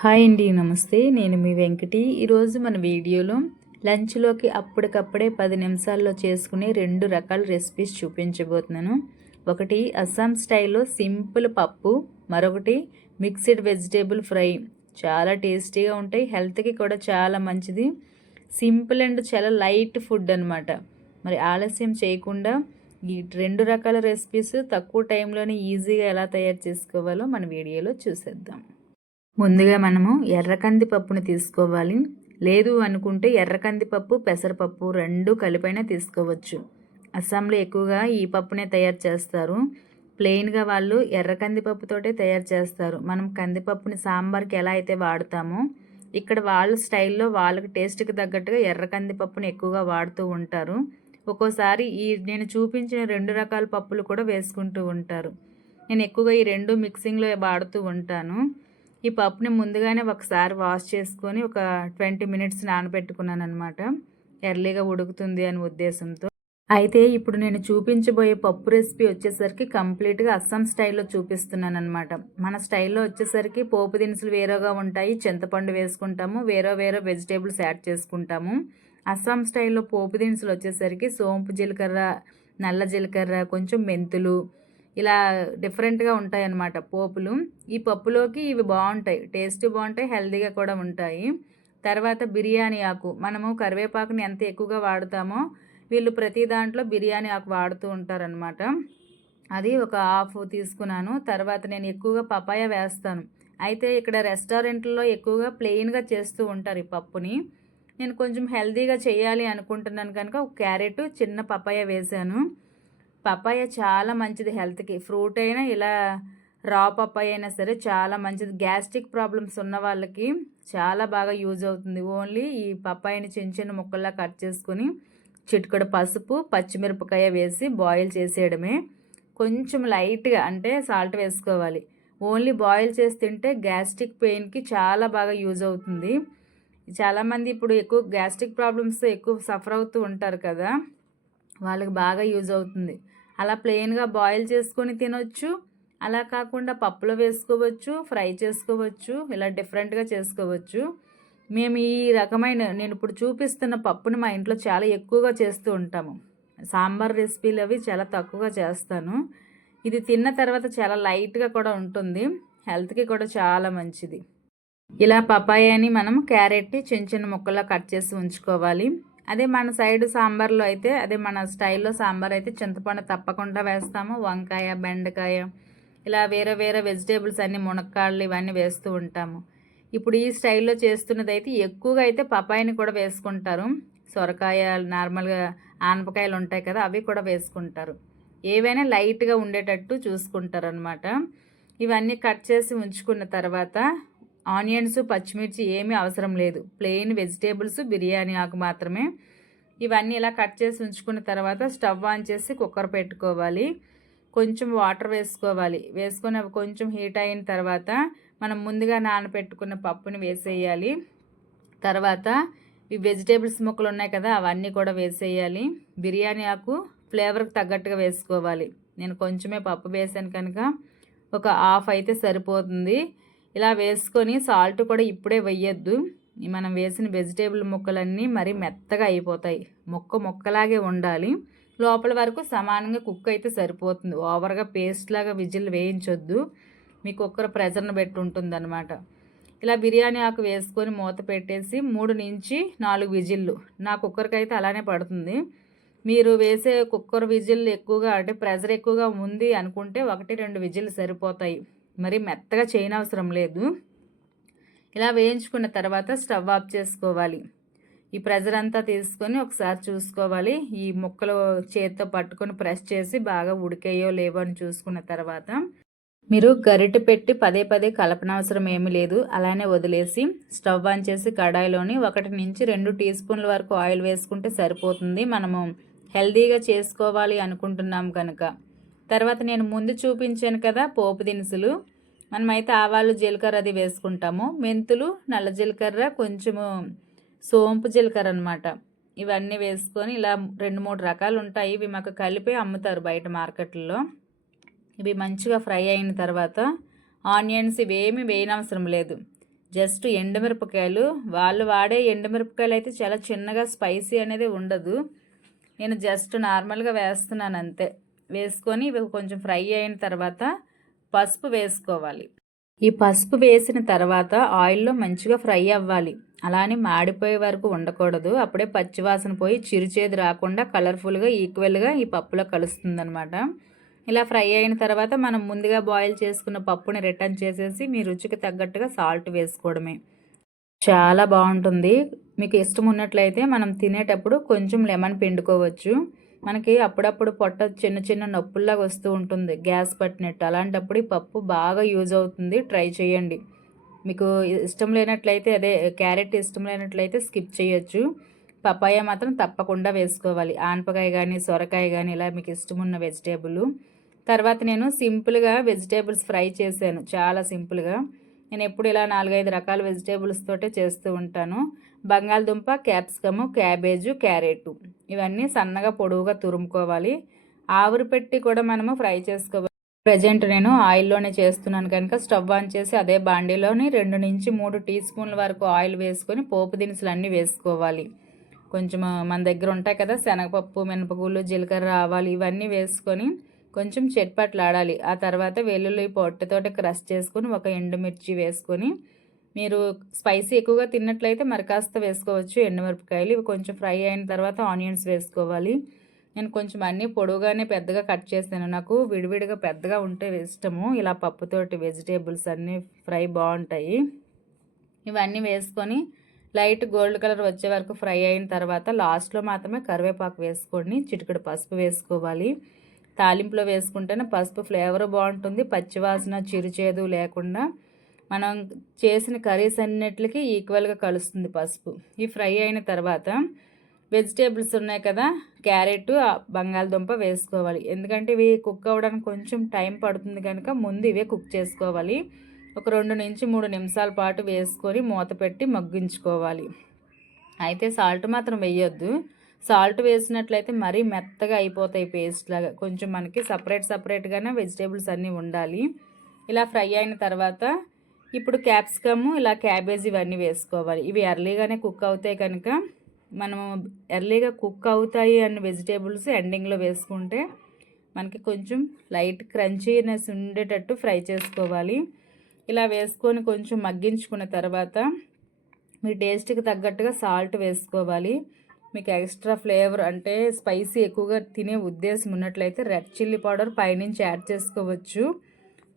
Hi అండి, నమస్తే. నేను మీ వెంకటి. ఈరోజు మన వీడియోలో లంచ్లోకి అప్పటికప్పుడే 10 నిమిషాల్లో చేసుకునే 2 రకాల రెసిపీస్ చూపించబోతున్నాను. ఒకటి అస్సాం స్టైల్లో సింపుల్ పప్పు, మరొకటి మిక్స్డ్ వెజిటేబుల్ ఫ్రై. చాలా టేస్టీగా ఉంటాయి, హెల్త్కి కూడా చాలా మంచిది. సింపుల్ అండ్ చాలా లైట్ ఫుడ్ అనమాట. మరి ఆలస్యం చేయకుండా ఈ 2 రకాల రెసిపీస్ తక్కువ టైంలోనే ఈజీగా ఎలా తయారు చేసుకోవాలో మన వీడియోలో చూసేద్దాం. ముందుగా మనము ఎర్ర కందిపప్పుని తీసుకోవాలి. లేదు అనుకుంటే ఎర్ర కందిపప్పు, పెసరపప్పు రెండు కలిపైనా తీసుకోవచ్చు. అస్సాంలో ఎక్కువగా ఈ పప్పునే తయారు చేస్తారు. ప్లెయిన్గా వాళ్ళు ఎర్ర కందిపప్పుతోటే తయారు చేస్తారు. మనం కందిపప్పుని సాంబార్కి ఎలా అయితే వాడతామో ఇక్కడ వాళ్ళ స్టైల్లో వాళ్ళకి టేస్ట్కి తగ్గట్టుగా ఎర్ర కందిపప్పుని ఎక్కువగా వాడుతూ ఉంటారు. ఒక్కోసారి నేను చూపించిన 2 రకాల పప్పులు కూడా వేసుకుంటూ ఉంటారు. నేను ఎక్కువగా ఈ 2 మిక్సింగ్లో వాడుతూ ఉంటాను. ఈ పప్పుని ముందుగానే ఒకసారి వాష్ చేసుకొని ఒక 20 మినిట్స్ నానబెట్టుకున్నాను అనమాట. ఎర్లీగా ఉడుకుతుంది అనే ఉద్దేశంతో. అయితే ఇప్పుడు నేను చూపించబోయే పప్పు రెసిపీ వచ్చేసరికి కంప్లీట్గా అస్సాం స్టైల్లో చూపిస్తున్నాను అనమాట. మన స్టైల్లో వచ్చేసరికి పోపు దినుసులు వేరేగా ఉంటాయి, చింతపండు వేసుకుంటాము, వేరే వెజిటేబుల్స్ యాడ్ చేసుకుంటాము. అస్సాం స్టైల్లో పోపు దినుసులు వచ్చేసరికి సోంపు జీలకర్ర, నల్ల జీలకర్ర, కొంచెం మెంతులు, ఇలా డిఫరెంట్గా ఉంటాయి అన్నమాట పోపులు. ఈ పప్పులోకి ఇవి బాగుంటాయి, టేస్ట్ బాగుంటాయి, హెల్తీగా కూడా ఉంటాయి. తర్వాత బిర్యానీ ఆకు, మనము కరివేపాకుని ఎంత ఎక్కువగా వాడుతామో వీళ్ళు ప్రతి దాంట్లో బిర్యానీ ఆకు వాడుతూ ఉంటారనమాట. అది ఒక హాఫ్ తీసుకున్నాను. తర్వాత నేను ఎక్కువగా పపాయ వేస్తాను. అయితే ఇక్కడ రెస్టారెంట్లో ఎక్కువగా ప్లెయిన్గా చేస్తూ ఉంటారు ఈ పప్పుని. నేను కొంచెం హెల్తీగా చేయాలి అనుకుంటున్నాను కనుక ఒక క్యారెట్, చిన్న పపాయ వేశాను. పపాయ చాలా మంచిది హెల్త్కి. ఫ్రూట్ అయినా ఇలా రా పపాయ అయినా సరే చాలా మంచిది. గ్యాస్ట్రిక్ ప్రాబ్లమ్స్ ఉన్న వాళ్ళకి చాలా బాగా యూజ్ అవుతుంది. ఓన్లీ ఈ పపాయని చిన్న చిన్న ముక్కల్లా కట్ చేసుకొని చిటికెడు పసుపు, పచ్చిమిరపకాయ వేసి బాయిల్ చేసేయడమే. కొంచెం లైట్గా అంటే సాల్ట్ వేసుకోవాలి. ఓన్లీ బాయిల్ చేసి తింటే గ్యాస్ట్రిక్ పెయిన్కి చాలా బాగా యూజ్ అవుతుంది. చాలామంది ఇప్పుడు ఎక్కువ గ్యాస్ట్రిక్ ప్రాబ్లమ్స్ ఎక్కువ సఫర్ అవుతూ ఉంటారు కదా, వాళ్ళకి బాగా యూజ్ అవుతుంది. అలా ప్లెయిన్గా బాయిల్ చేసుకొని తినొచ్చు, అలా కాకుండా పప్పులో వేసుకోవచ్చు, ఫ్రై చేసుకోవచ్చు, ఇలా డిఫరెంట్గా చేసుకోవచ్చు. మేము ఈ రకమైన నేను ఇప్పుడు చూపిస్తున్న పప్పుని మా ఇంట్లో చాలా ఎక్కువగా చేస్తూ ఉంటాము. సాంబార్ రెసిపీలు అవి చాలా తక్కువగా చేస్తాను. ఇది తిన్న తర్వాత చాలా లైట్గా కూడా ఉంటుంది, హెల్త్కి కూడా చాలా మంచిది. ఇలా పపాయాని మనం క్యారెట్ని చిన్న చిన్న ముక్కలా కట్ చేసి ఉంచుకోవాలి. అదే మన సైడ్ సాంబార్లో అయితే, అదే మన స్టైల్లో సాంబార్ అయితే చింతపండు తప్పకుండా వేస్తాము. వంకాయ, బెండకాయ, ఇలా వేరే వెజిటేబుల్స్ అన్నీ, మునక్కాళ్ళు ఇవన్నీ వేస్తూ ఉంటాము. ఇప్పుడు ఈ స్టైల్లో చేస్తున్నది అయితే ఎక్కువగా అయితే పపాయని కూడా వేసుకుంటారు. సొరకాయ, నార్మల్గా ఆనపకాయలు ఉంటాయి కదా, అవి కూడా వేసుకుంటారు. ఏవైనా లైట్గా ఉండేటట్టు చూసుకుంటారు అనమాట. ఇవన్నీ కట్ చేసి ఉంచుకున్న తర్వాత ఆనియన్స్, పచ్చిమిర్చి ఏమీ అవసరం లేదు. ప్లెయిన్ వెజిటేబుల్స్, బిర్యానీ ఆకు మాత్రమే. ఇవన్నీ ఇలా కట్ చేసి ఉంచుకున్న తర్వాత స్టవ్ ఆన్ చేసి కుక్కర్ పెట్టుకోవాలి. కొంచెం వాటర్ వేసుకోవాలి. వేసుకొని అవి కొంచెం హీట్ అయిన తర్వాత మనం ముందుగా నానబెట్టుకున్న పప్పుని వేసేయాలి. తర్వాత ఈ వెజిటేబుల్స్ ముక్కలు ఉన్నాయి కదా, అవన్నీ కూడా వేసేయాలి. బిర్యానీ ఆకు ఫ్లేవర్కి తగ్గట్టుగా వేసుకోవాలి. నేను కొంచెమే పప్పు వేసాను కనుక ఒక హాఫ్ అయితే సరిపోతుంది. ఇలా వేసుకొని సాల్ట్ కూడా ఇప్పుడే వేయొద్దు. మనం వేసిన వెజిటేబుల్ ముక్కలన్నీ మరీ మెత్తగా అయిపోతాయి. ముక్కలాగే ఉండాలి. లోపల వరకు సమానంగా కుక్ అయితే సరిపోతుంది. ఓవర్గా పేస్ట్ లాగా విజిల్ వేయించొద్దు, మీ కుక్కర్ ప్రెజర్ని బట్టి ఉంటుందన్నమాట. ఇలా బిర్యానీ ఆకు వేసుకొని మూత పెట్టేసి 3 నుంచి 4 విజిల్లు, నా కుక్కర్కి అయితే అలానే పడుతుంది. మీరు వేసే కుక్కర్ విజిల్ ఎక్కువగా అంటే ప్రెజర్ ఎక్కువగా ఉంది అనుకుంటే 1-2 విజిల్ సరిపోతాయి. మరి మెత్తగా చేయనవసరం లేదు. ఇలా వేయించుకున్న తర్వాత స్టవ్ ఆఫ్ చేసుకోవాలి. ఈ ప్రెజర్ అంతా తీసుకొని ఒకసారి చూసుకోవాలి. ఈ ముక్కలు చేతితో పట్టుకొని ప్రెస్ చేసి బాగా ఉడికాయో లేవో అని చూసుకున్న తర్వాత మీరు గరిటె పెట్టి పదే కలపనవసరం ఏమీ లేదు. అలానే వదిలేసి స్టవ్ ఆన్ చేసి కడాయిలోని 1 నుంచి 2 టీ స్పూన్ల వరకు ఆయిల్ వేసుకుంటే సరిపోతుంది, మనము హెల్తీగా చేసుకోవాలి అనుకుంటున్నాం కనుక. తర్వాత నేను ముందు చూపించాను కదా పోపు దినుసులు, మనమైతే ఆవాలు, జీలకర్ర అది వేసుకుంటాము. మెంతులు, నల్ల జీలకర్ర, కొంచెము సోంపు జీలకర్ర అనమాట. ఇవన్నీ వేసుకొని ఇలా 2-3 రకాలు ఉంటాయి. ఇవి మాకు కలిపి అమ్ముతారు బయట మార్కెట్లో. ఇవి మంచిగా ఫ్రై అయిన తర్వాత ఆనియన్స్ ఇవేమీ వేయనవసరం లేదు. జస్ట్ ఎండుమిరపకాయలు, వాళ్ళు వాడే ఎండుమిరపకాయలు అయితే చాలా చిన్నగా స్పైసీ అనేది ఉండదు. నేను జస్ట్ నార్మల్గా వేస్తున్నాను అంతే. వేసుకొని ఇవి కొంచెం ఫ్రై అయిన తర్వాత పసుపు వేసుకోవాలి. ఈ పసుపు వేసిన తర్వాత ఆయిల్లో మంచిగా ఫ్రై అవ్వాలి. అలానే మాడిపోయే వరకు ఉండకూడదు. అప్పుడే పచ్చివాసన పోయి చిరుచేదు రాకుండా కలర్ఫుల్గా ఈక్వల్గా ఈ పప్పులో కలుస్తుందనమాట. ఇలా ఫ్రై అయిన తర్వాత మనం ముందుగా బాయిల్ చేసుకున్న పప్పుని రిటర్న్ చేసేసి మీ రుచికి తగ్గట్టుగా సాల్ట్ వేసుకోవడమే. చాలా బాగుంటుంది. మీకు ఇష్టం ఉన్నట్లయితే మనం తినేటప్పుడు కొంచెం లెమన్ పిండుకోవచ్చు. మనకి అప్పుడప్పుడు పొట్ట చిన్న చిన్న నొప్పుల్లాగా వస్తూ ఉంటుంది, గ్యాస్ పట్టినట్టు. అలాంటప్పుడు ఈ పప్పు బాగా యూజ్ అవుతుంది. ట్రై చేయండి. మీకు ఇష్టం లేనట్లయితే, అదే క్యారెట్ ఇష్టం లేనట్లయితే స్కిప్ చేయొచ్చు. పపాయ మాత్రం తప్పకుండా వేసుకోవాలి. ఆనపకాయ కానీ సొరకాయ కానీ ఇలా మీకు ఇష్టమున్న వెజిటేబుల్. తర్వాత నేను సింపుల్గా వెజిటేబుల్స్ ఫ్రై చేశాను, చాలా సింపుల్గా. నేను ఎప్పుడు ఇలా 4-5 రకాల వెజిటేబుల్స్ తోటే చేస్తూ ఉంటాను. బంగాళదుంప, క్యాప్సికము, క్యాబేజు, క్యారెట్ ఇవన్నీ సన్నగా పొడవుగా తురుముకోవాలి. ఆవిరి పెట్టి కూడా మనము ఫ్రై చేసుకోవాలి. ప్రజెంట్ నేను ఆయిల్లోనే చేస్తున్నాను కనుక స్టవ్ ఆన్ చేసి అదే బాండీలోని 2 నుంచి 3 టీ స్పూన్ల వరకు ఆయిల్ వేసుకొని పోపు దినుసులు అన్నీ వేసుకోవాలి. కొంచెం మన దగ్గర ఉంటాయి కదా శనగపప్పు, మినపగుళ్ళు, జీలకర్ర, ఆవాలు ఇవన్నీ వేసుకొని కొంచెం చెట్పట్లాడాలి. ఆ తర్వాత వెల్లుల్లి పొట్టుతోటి క్రష్ చేసుకొని ఒక ఎండుమిర్చి వేసుకొని, మీరు స్పైసీ ఎక్కువగా తిన్నట్లయితే మరి కాస్త వేసుకోవచ్చు ఎండుమిరపకాయలు. ఇవి కొంచెం ఫ్రై అయిన తర్వాత ఆనియన్స్ వేసుకోవాలి. నేను కొంచెం అన్నీ పొడవుగానే పెద్దగా కట్ చేస్తాను, నాకు విడివిడిగా పెద్దగా ఉంటే ఇష్టము. ఇలా పప్పుతోటి వెజిటేబుల్స్ అన్నీ ఫ్రై బాగుంటాయి. ఇవన్నీ వేసుకొని లైట్ గోల్డ్ కలర్ వచ్చే వరకు ఫ్రై అయిన తర్వాత లాస్ట్లో మాత్రమే కరివేపాకు వేసుకొని చిటికెడు పసుపు వేసుకోవాలి. తాలింపులో వేసుకుంటేనే పసుపు ఫ్లేవర్ బాగుంటుంది, పచ్చివాసన చిరుచేదు లేకుండా మనం చేసిన కర్రీస్ అన్నిటికీ ఈక్వల్గా కలుస్తుంది పసుపు. ఈ ఫ్రై అయిన తర్వాత వెజిటేబుల్స్ ఉన్నాయి కదా, క్యారెట్, బంగాళదుంప వేసుకోవాలి. ఎందుకంటే ఇవి కుక్ అవ్వడానికి కొంచెం టైం పడుతుంది కనుక ముందు ఇవే కుక్ చేసుకోవాలి. ఒక 2 నుంచి 3 నిమిషాల పాటు వేసుకొని మూత పెట్టి మగ్గించుకోవాలి. అయితే సాల్ట్ మాత్రం వేయొద్దు. సాల్ట్ వేసినట్లయితే మరీ మెత్తగా అయిపోతాయి పేస్ట్ లాగా. కొంచెం మనకి సపరేట్గానే వెజిటేబుల్స్ అన్నీ ఉండాలి. ఇలా ఫ్రై అయిన తర్వాత ఇప్పుడు క్యాప్సికము, ఇలా క్యాబేజ్ ఇవన్నీ వేసుకోవాలి. ఇవి ఎర్లీగానే కుక్ అవుతాయి కనుక మనము ఎర్లీగా కుక్ అవుతాయి అన్న వెజిటేబుల్స్ ఎండింగ్లో వేసుకుంటే మనకి కొంచెం లైట్ క్రంచీనెస్ ఉండేటట్టు ఫ్రై చేసుకోవాలి. ఇలా వేసుకొని కొంచెం మగ్గించుకున్న తర్వాత మీ టేస్ట్కి తగ్గట్టుగా సాల్ట్ వేసుకోవాలి. మీకు ఎక్స్ట్రా ఫ్లేవర్ అంటే స్పైసీ ఎక్కువగా తినే ఉద్దేశం ఉన్నట్లయితే రెడ్ చిల్లీ పౌడర్ పైనుంచి యాడ్ చేసుకోవచ్చు.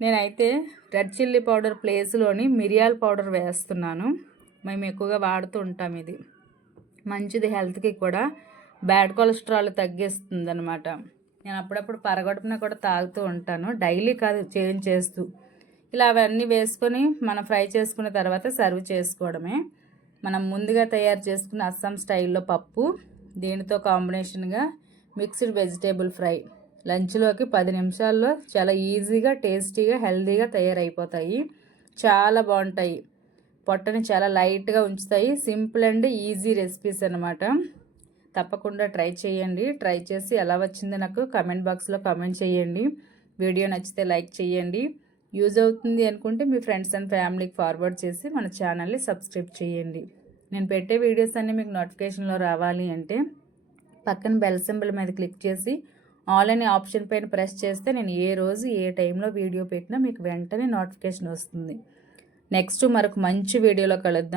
నేనైతే రెడ్ చిల్లీ పౌడర్ ప్లేస్లోని మిరియాల పౌడర్ వేస్తున్నాను. మేము ఎక్కువగా వాడుతూ ఉంటాం. ఇది మంచిది హెల్త్కి కూడా, బ్యాడ్ కొలెస్ట్రాల్ తగ్గిస్తుంది అనమాట. నేను అప్పుడప్పుడు పరగడుపున కూడా తాగుతూ ఉంటాను, డైలీ కాదు, చేంజ్ చేస్తూ. ఇలా అవన్నీ వేసుకొని మనం ఫ్రై చేసుకున్న తర్వాత సర్వ్ చేసుకోవడమే. మనం ముందుగా తయారు చేసుకున్న అస్సాం స్టైల్లో పప్పు, దీనితో కాంబినేషన్గా మిక్స్డ్ వెజిటేబుల్ ఫ్రై లంచ్లోకి 10 నిమిషాల్లో చాలా ఈజీగా, టేస్టీగా, హెల్తీగా తయారైపోతాయి. చాలా బాగుంటాయి. పొట్టని చాలా లైట్గా ఉంచుతాయి. సింపుల్ అండ్ ఈజీ రెసిపీస్ అనమాట. తప్పకుండా ట్రై చేయండి. ట్రై చేసి ఎలా వచ్చిందో నాకు కమెంట్ బాక్స్లో కమెంట్ చేయండి. వీడియో నచ్చితే లైక్ చేయండి. యూజ్ అవుతుంది అనుకుంటే మీ ఫ్రెండ్స్ అండ్ ఫ్యామిలీకి ఫార్వర్డ్ చేసి మన ఛానల్ని సబ్స్క్రైబ్ చేయండి. నేను పెట్టే వీడియోస్ అన్నీ మీకు నోటిఫికేషన్లో రావాలి అంటే పక్కన బెల్ సింబల్ మీద క్లిక్ చేసి ఆల్ అనే ఆప్షన్ పైన ప్రెస్ చేస్తే నేను ఏ రోజు ఏ టైంలో వీడియో పెట్టినా మీకు వెంటనే నోటిఫికేషన్ వస్తుంది. నెక్స్ట్ మరొక మంచి వీడియోలో కలుద్దాం.